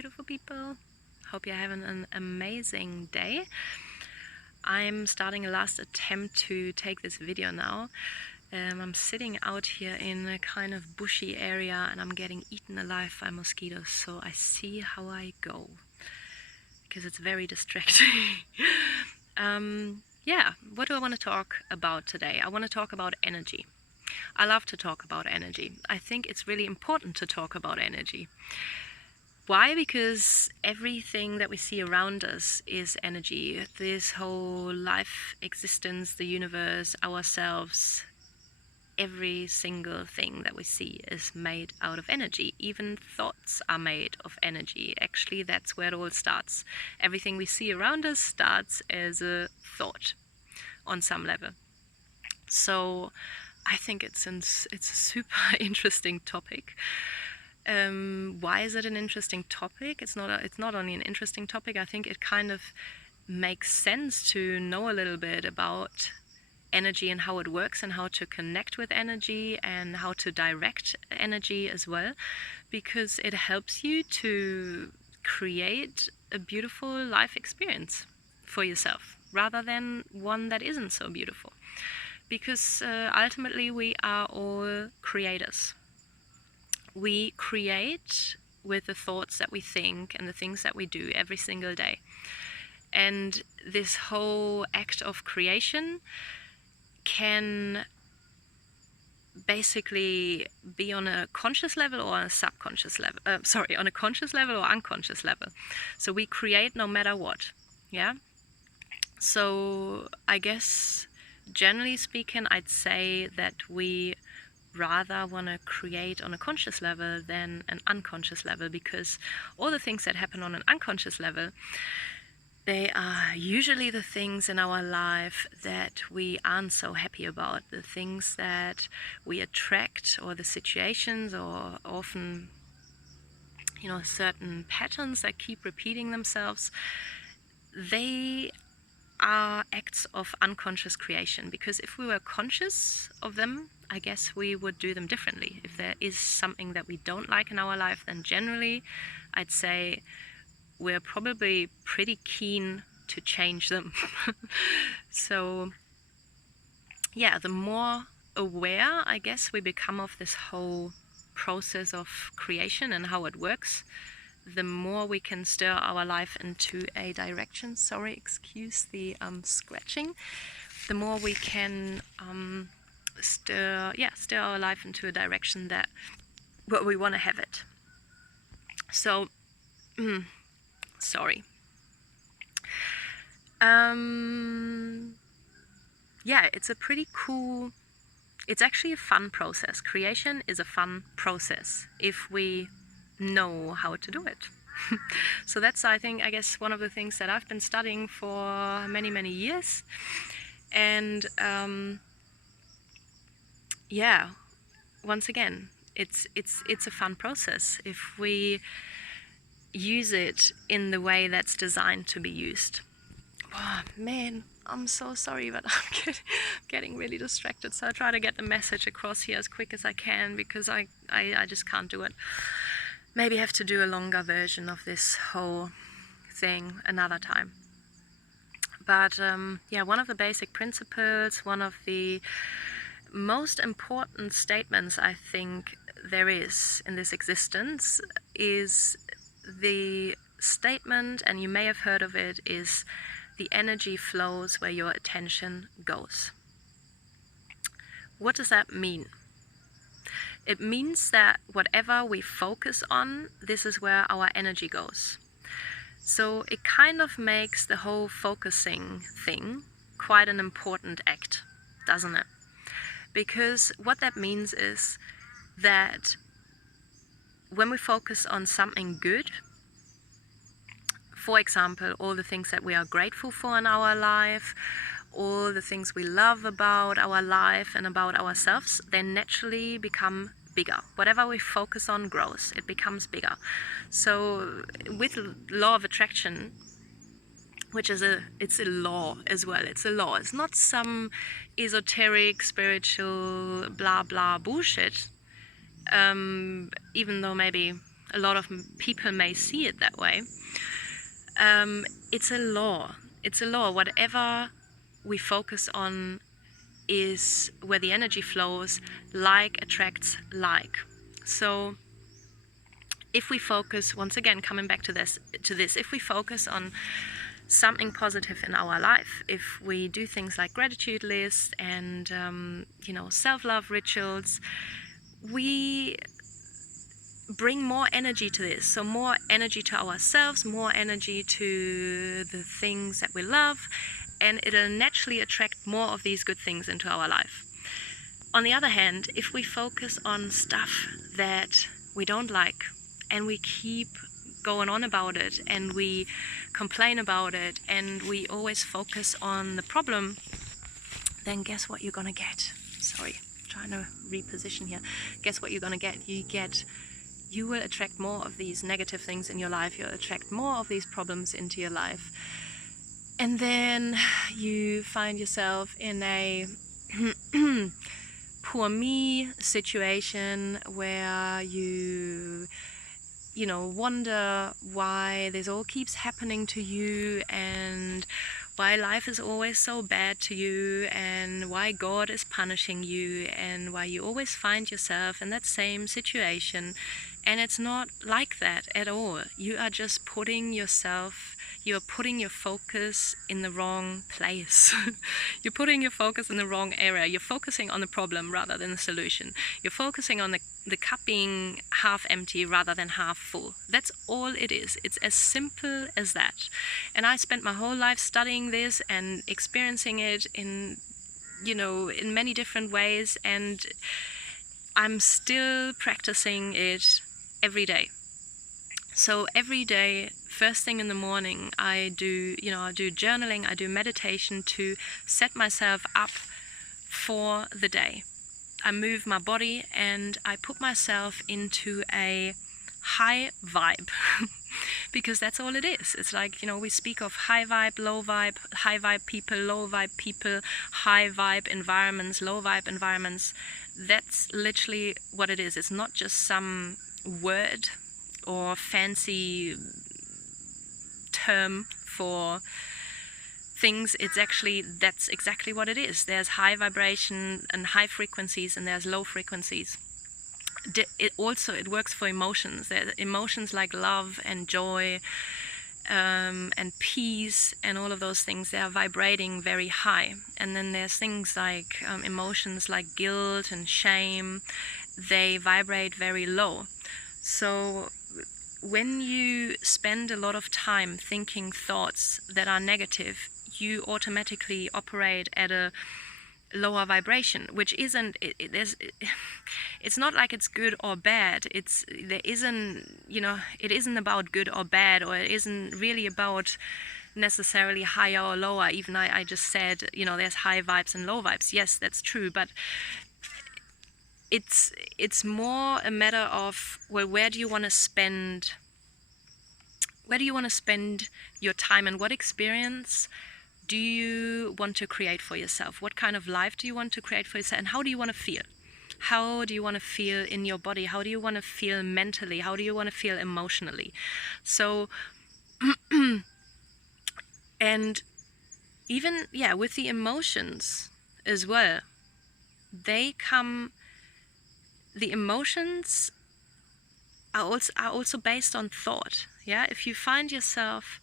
Beautiful people. Hope you're having an amazing day. I'm starting a last attempt to take this video now. I'm sitting out here in a kind of bushy area and I'm getting eaten alive by mosquitoes, so I see how I go because it's very distracting. Yeah, what do I want to talk about today? I want to talk about energy. I love to talk about energy. I think it's really important to talk about energy. Why? Because everything that we see around us is energy. This whole life, existence, the universe, ourselves, every single thing that we see is made out of energy. Even thoughts are made of energy. Actually, that's where it all starts. Everything we see around us starts as a thought on some level. So I think it's a super interesting topic. Why is it an interesting topic? It's not only an interesting topic. I think it kind of makes sense to know a little bit about energy and how it works and how to connect with energy and how to direct energy as well, because it helps you to create a beautiful life experience for yourself rather than one that isn't so beautiful, because ultimately we are all creators. We create with the thoughts that we think and the things that we do every single day. And this whole act of creation can basically be on a conscious level or on a subconscious level. On a conscious level or unconscious level. So we create no matter what. Yeah. So I guess generally speaking, I'd say that we rather want to create on a conscious level than an unconscious level, because all the things that happen on an unconscious level, they are usually the things in our life that we aren't so happy about, the things that we attract, or the situations, or often certain patterns that keep repeating themselves. They are acts of unconscious creation, because if we were conscious of them, I guess we would do them differently. If there is something that we don't like in our life, then generally I'd say we're probably pretty keen to change them. So yeah, the more aware I guess we become of this whole process of creation and how it works, the more we can stir our life into a direction. Sorry, excuse the scratching. The more we can stir our life into a direction that what we want to have it. So, sorry. Yeah, it's a pretty cool. It's actually a fun process. Creation is a fun process if we know how to do it. So that's, I guess, one of the things that I've been studying for many years. And yeah, once again, it's a fun process if we use it in the way that's designed to be used. Oh man, I'm so sorry, but I'm getting really distracted, so I try to get the message across here as quick as I can, because I just can't do it. Maybe have to do a longer version of this whole thing another time. But yeah, one of the basic principles, one of the most important statements I think there is in this existence is the statement, and you may have heard of it, is the energy flows where your attention goes. What does that mean? It means that whatever we focus on, this is where our energy goes. So it kind of makes the whole focusing thing quite an important act, doesn't it? Because what that means is that when we focus on something good, for example, all the things that we are grateful for in our life, all the things we love about our life and about ourselves, they naturally become bigger. Whatever we focus on grows, it becomes bigger. So with law of attraction, which is it's a law as well. It's a law. It's not some esoteric, spiritual, blah blah bullshit. Even though maybe a lot of people may see it that way, it's a law. It's a law. Whatever we focus on is where the energy flows. Like attracts like. So if we focus, once again, coming back to this, if we focus on something positive in our life, if we do things like gratitude lists and self-love rituals, we bring more energy to this. So more energy to ourselves, more energy to the things that we love, and it'll naturally attract more of these good things into our life. On the other hand, if we focus on stuff that we don't like and we keep going on about it and we complain about it and we always focus on the problem, then guess what you're gonna get? Sorry, trying to reposition here. Guess what you're gonna get? You will attract more of these negative things in your life. You'll attract more of these problems into your life. And then you find yourself in a poor me situation where you wonder why this all keeps happening to you and why life is always so bad to you and why God is punishing you and why you always find yourself in that same situation. And it's not like that at all. You are just putting your focus in the wrong place. You're putting your focus in the wrong area. You're focusing on the problem rather than the solution. You're focusing on the cup being half empty rather than half full. That's all it is. It's as simple as that. And I spent my whole life studying this and experiencing it in many different ways, and I'm still practicing it every day. So every day, first thing in the morning, I do journaling, I do meditation to set myself up for the day. I move my body and I put myself into a high vibe because that's all it is. It's like, we speak of high vibe, high vibe people, low vibe people, high vibe environments, low vibe environments. That's literally what it is. It's not just some word or fancy term for things. That's exactly what it is. There's high vibration and high frequencies, and there's low frequencies. It works for emotions. There are emotions like love and joy and peace and all of those things. They are vibrating very high. And then there's things like emotions like guilt and shame. They vibrate very low. So when you spend a lot of time thinking thoughts that are negative, you automatically operate at a lower vibration, which isn't. It's not like it's good or bad. It isn't about good or bad, or it isn't really about necessarily higher or lower. Even I just said, there's high vibes and low vibes. Yes, that's true, but it's more a matter of, well, where do you want to spend your time, and what experience do you want to create for yourself? What kind of life do you want to create for yourself, and how do you want to feel? How do you want to feel in your body? How do you want to feel mentally? How do you want to feel emotionally? So and even with the emotions as well, the emotions are also based on thought. If you find yourself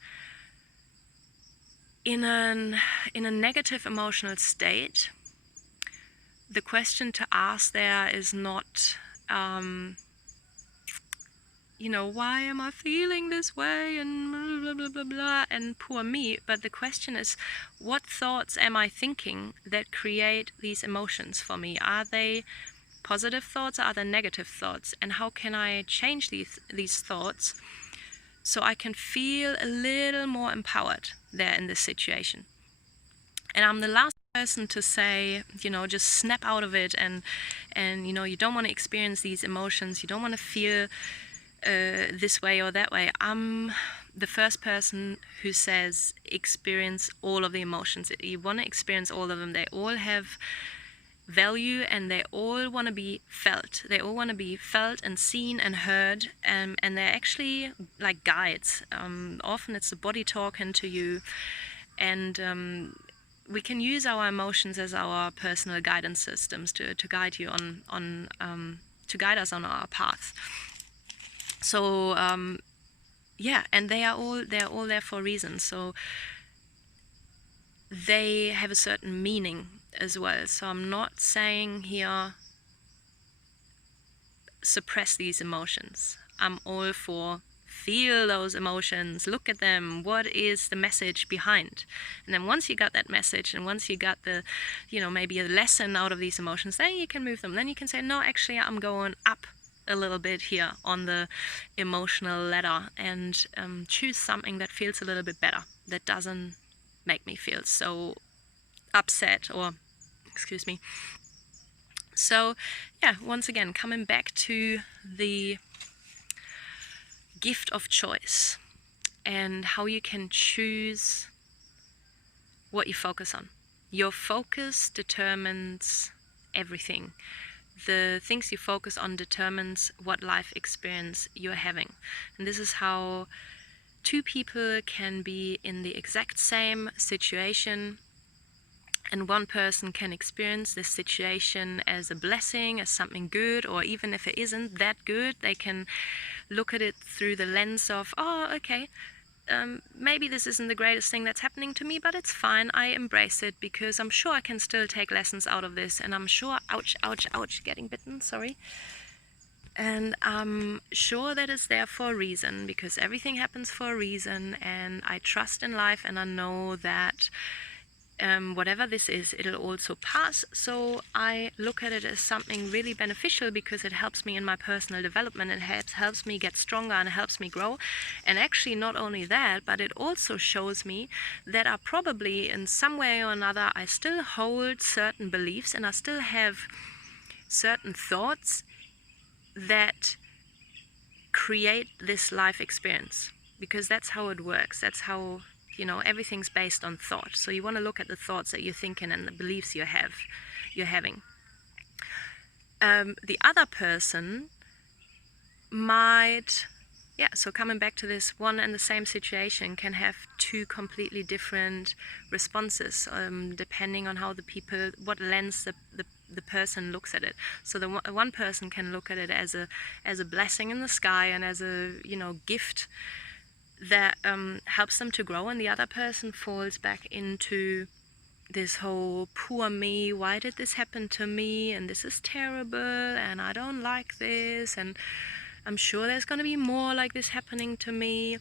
in a negative emotional state, the question to ask there is not why am I feeling this way and blah blah blah blah and poor me, but the question is, what thoughts am I thinking that create these emotions for me? Are they positive thoughts, or are they negative thoughts? And how can I change these thoughts so I can feel a little more empowered there in this situation? And I'm the last person to say, just snap out of it and you don't want to experience these emotions, you don't want to feel this way or that way. I'm the first person who says experience all of the emotions. You want to experience all of them. They all have value, and they all want to be felt. They all want to be felt and seen and heard, and they're actually like guides. Often it's the body talking to you, and we can use our emotions as our personal guidance systems to guide you on to guide us on our path. So yeah, and they're all there for a reason. So they have a certain meaning as well. So I'm not saying here suppress these emotions. I'm all for feel those emotions, look at them, what is the message behind? And then once you got that message, and once you got the, maybe a lesson out of these emotions, then you can move them. Then you can say, no, actually I'm going up a little bit here on the emotional ladder, and choose something that feels a little bit better, that doesn't make me feel so upset, or excuse me. So yeah, once again, coming back to the gift of choice and how you can choose what you focus on. Your focus determines everything. The things you focus on determines what life experience you're having. And this is how two people can be in the exact same situation, and one person can experience this situation as a blessing, as something good, or even if it isn't that good, they can look at it through the lens of, oh, okay, maybe this isn't the greatest thing that's happening to me, but it's fine, I embrace it, because I'm sure I can still take lessons out of this, and I'm sure, ouch, getting bitten, sorry. And I'm sure that it's there for a reason, because everything happens for a reason, and I trust in life, and I know that whatever this is, it'll also pass. So I look at it as something really beneficial, because it helps me in my personal development, and helps me get stronger, and helps me grow. And actually not only that, but it also shows me that I probably in some way or another, I still hold certain beliefs, and I still have certain thoughts that create this life experience, because that's how it works. That's how, everything's based on thought. So you want to look at the thoughts that you're thinking and the beliefs you're having. The other person might, so coming back to this, one and the same situation can have two completely different responses, depending on how what lens the person looks at it. So the one person can look at it as a blessing in the sky, and as a gift that helps them to grow, and the other person falls back into this whole poor me, why did this happen to me, and this is terrible, and I don't like this, and I'm sure there's going to be more like this happening to me.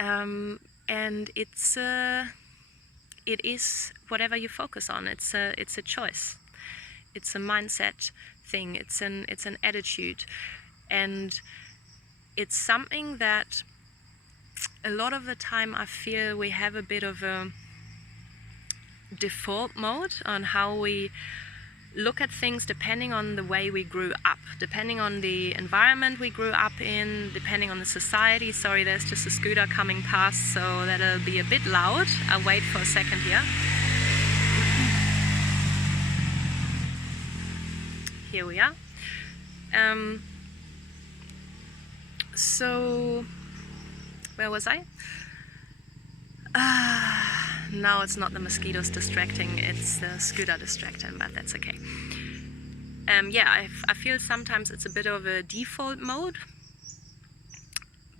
And it is whatever you focus on. It's a choice. It's a mindset thing. It's an attitude, and it's something that a lot of the time I feel we have a bit of a default mode on how we look at things, depending on the way we grew up, depending on the environment we grew up in, depending on the society. Sorry, there's just a scooter coming past, so that'll be a bit loud. I'll wait for a second here. Here we are. So where was I? Now it's not the mosquitoes distracting, it's the scooter distracting, but that's okay. I feel sometimes it's a bit of a default mode,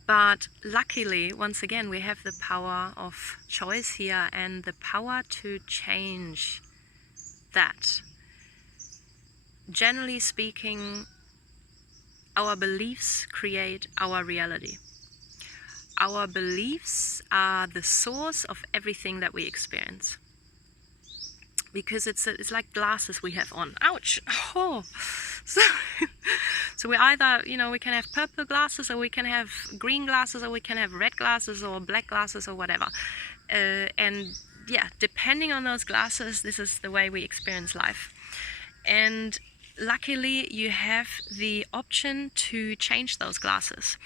but luckily, once again, we have the power of choice here, and the power to change that. Generally speaking, our beliefs create our reality. Our beliefs are the source of everything that we experience, because it's like glasses we have on. Ouch! Oh, so we either, we can have purple glasses, or we can have green glasses, or we can have red glasses, or black glasses, or whatever. And depending on those glasses, this is the way we experience life. And luckily, you have the option to change those glasses.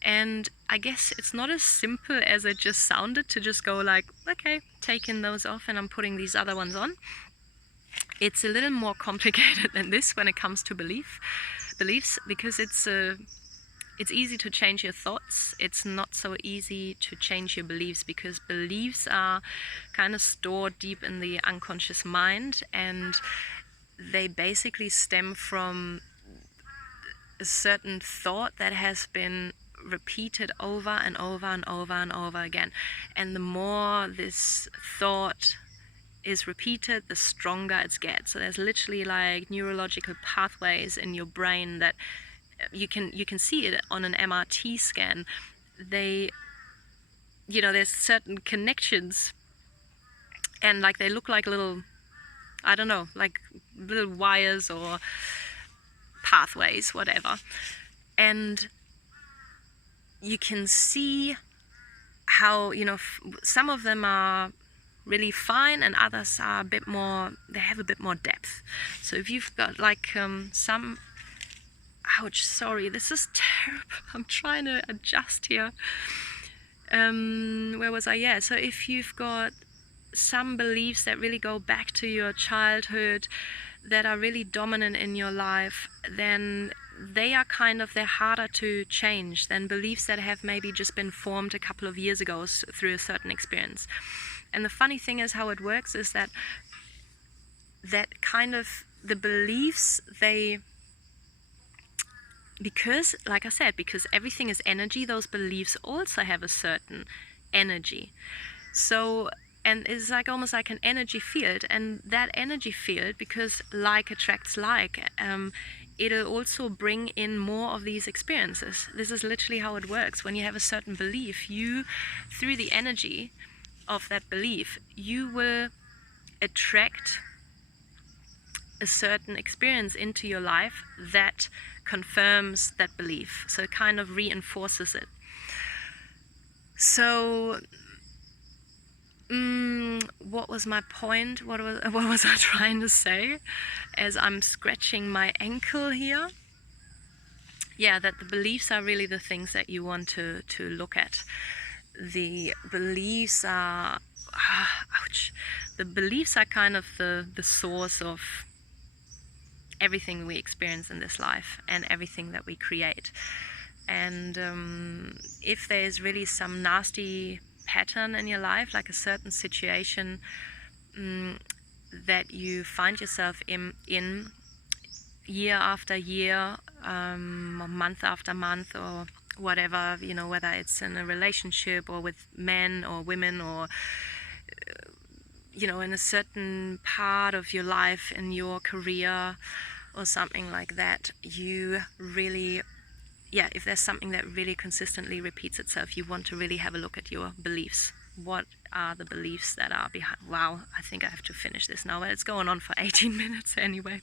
And I guess it's not as simple as it just sounded, to just go like, okay, taking those off and I'm putting these other ones on. It's a little more complicated than this when it comes to beliefs, because it's easy to change your thoughts. It's not so easy to change your beliefs, because beliefs are kind of stored deep in the unconscious mind, and they basically stem from a certain thought that has been repeated over and over and over and over again. And the more this thought is repeated, the stronger it gets. So there's literally like neurological pathways in your brain that you can see it on an MRT scan. They, there's certain connections, and like they look like little, I don't know, like little wires or pathways, whatever. And you can see how, some of them are really fine and others are a bit more, they have a bit more depth. So if you've got like some, ouch, sorry, this is terrible. I'm trying to adjust here. Where was I? Yeah, so if you've got some beliefs that really go back to your childhood, that are really dominant in your life, then they're harder to change than beliefs that have maybe just been formed a couple of years ago through a certain experience. And the funny thing is, how it works is that kind of the beliefs, because, like I said, because everything is energy, those beliefs also have a certain energy. So, and it's like almost like an energy field, and that energy field, because like attracts like, it'll also bring in more of these experiences. This is literally how it works. When you have a certain belief, you, through the energy of that belief, you will attract a certain experience into your life that confirms that belief. So it kind of reinforces it. So what was my point? What was I trying to say as I'm scratching my ankle here? Yeah, that the beliefs are really the things that you want to look at. The beliefs are, ouch, the beliefs are kind of the source of everything we experience in this life and everything that we create. And if there is really some nasty pattern in your life, like a certain situation that you find yourself in year after year, or month after month, or whatever, whether it's in a relationship or with men or women, or in a certain part of your life, in your career or something like that, you really, if there's something that really consistently repeats itself, you want to really have a look at your beliefs. What are the beliefs that are behind? Wow, I think I have to finish this now, but it's going on for 18 minutes anyway.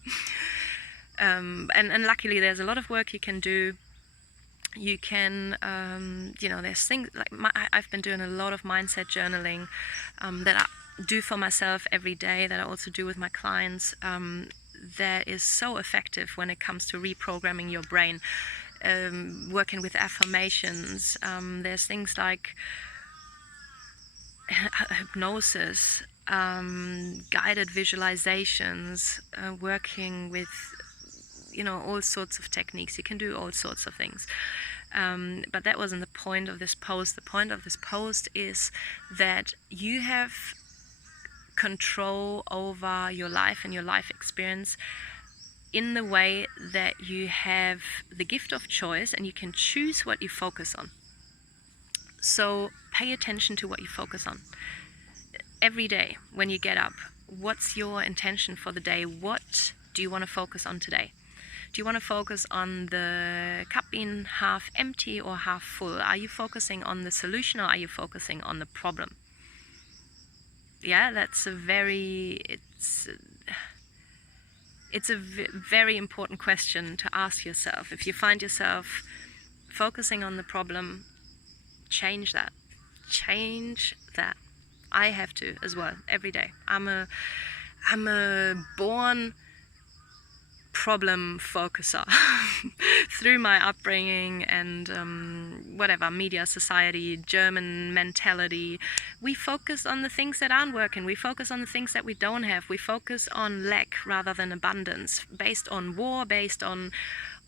And luckily there's a lot of work you can do. You can, there's things like I've been doing a lot of mindset journaling that I do for myself every day, that I also do with my clients, that is so effective when it comes to reprogramming your brain. Working with affirmations, there's things like hypnosis, guided visualizations, working with all sorts of techniques. You can do all sorts of things, but that wasn't the point of this post. The point of this post is that you have control over your life and your life experience in the way that you have the gift of choice, and you can choose what you focus on. So pay attention to what you focus on. Every day when you get up, what's your intention for the day? What do you want to focus on today? Do you want to focus on the cup being half empty or half full? Are you focusing on the solution, or are you focusing on the problem? Yeah, that's it's a very important question to ask yourself. If you find yourself focusing on the problem, change that. I have to as well, every day. I'm a born problem focuser through my upbringing and whatever, media, society, German mentality. We focus on the things that aren't working. We focus on the things that we don't have. We focus on lack rather than abundance, based on war, based on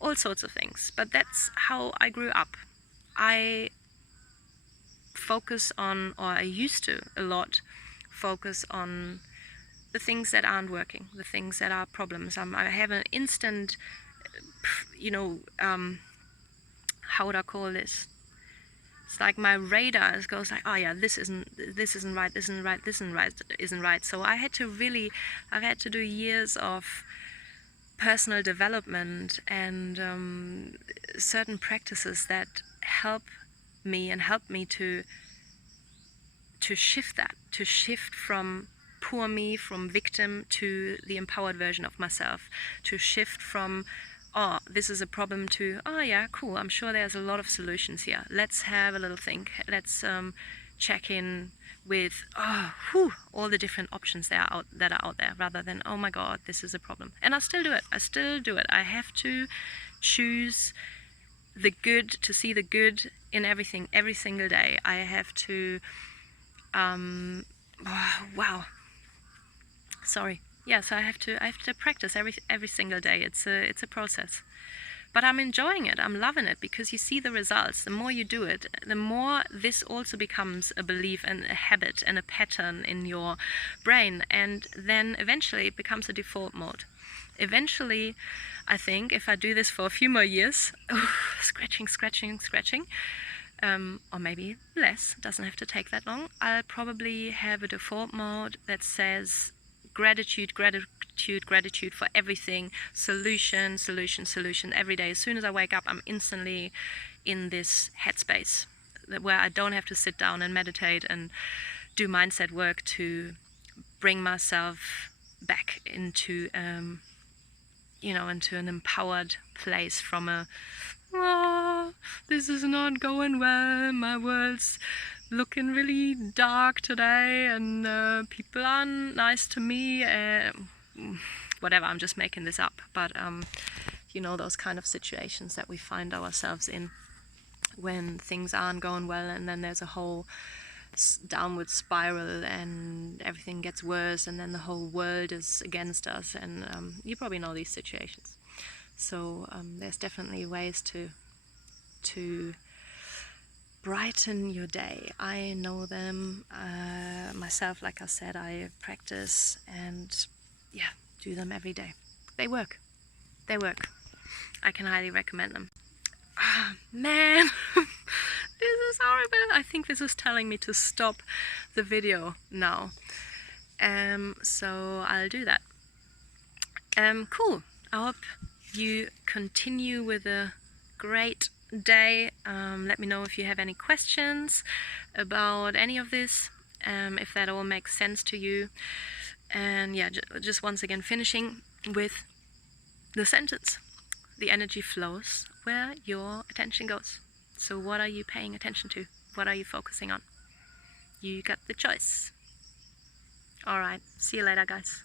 all sorts of things. But that's how I grew up. I focus on, or I used to a lot, focus on the things that aren't working, the things that are problems. I have an instant, how would I call this? It's like my radar goes like, oh yeah, this isn't right. So I've had to do years of personal development and certain practices that help me to shift from poor me, from victim, to the empowered version of myself, to shift from, oh, this is a problem, to, oh yeah, cool, I'm sure there's a lot of solutions here. Let's have a little think. Let's check in with, all the different options that are out there, rather than, oh my God, this is a problem. And I still do it. I have to choose the good, to see the good in everything, every single day. I have to, so I have to practice every single day. It's a process, but I'm enjoying it. I'm loving it, because you see the results. The more you do it, the more this also becomes a belief and a habit and a pattern in your brain, and then eventually it becomes a default mode. Eventually, I think if I do this for a few more years, scratching, or maybe less, it doesn't have to take that long, I'll probably have a default mode that says gratitude for everything, solution every day. As soon as I wake up, I'm instantly in this headspace where I don't have to sit down and meditate and do mindset work to bring myself back into into an empowered place from a, oh, this is not going well, my world's looking really dark today, and people aren't nice to me, whatever, I'm just making this up, but those kind of situations that we find ourselves in when things aren't going well, and then there's a whole downward spiral and everything gets worse, and then the whole world is against us, and you probably know these situations. So there's definitely ways to brighten your day. I know them myself. Like I said, I practice and do them every day. They work. I can highly recommend them. Man, this is horrible. I think this is telling me to stop the video now. So I'll do that. Cool. I hope you continue with a great day. Let me know if you have any questions about any of this, if that all makes sense to you. And just once again finishing with the sentence: the energy flows where your attention goes. So what are you paying attention to? What are you focusing on? You got the choice. Alright, see you later, guys.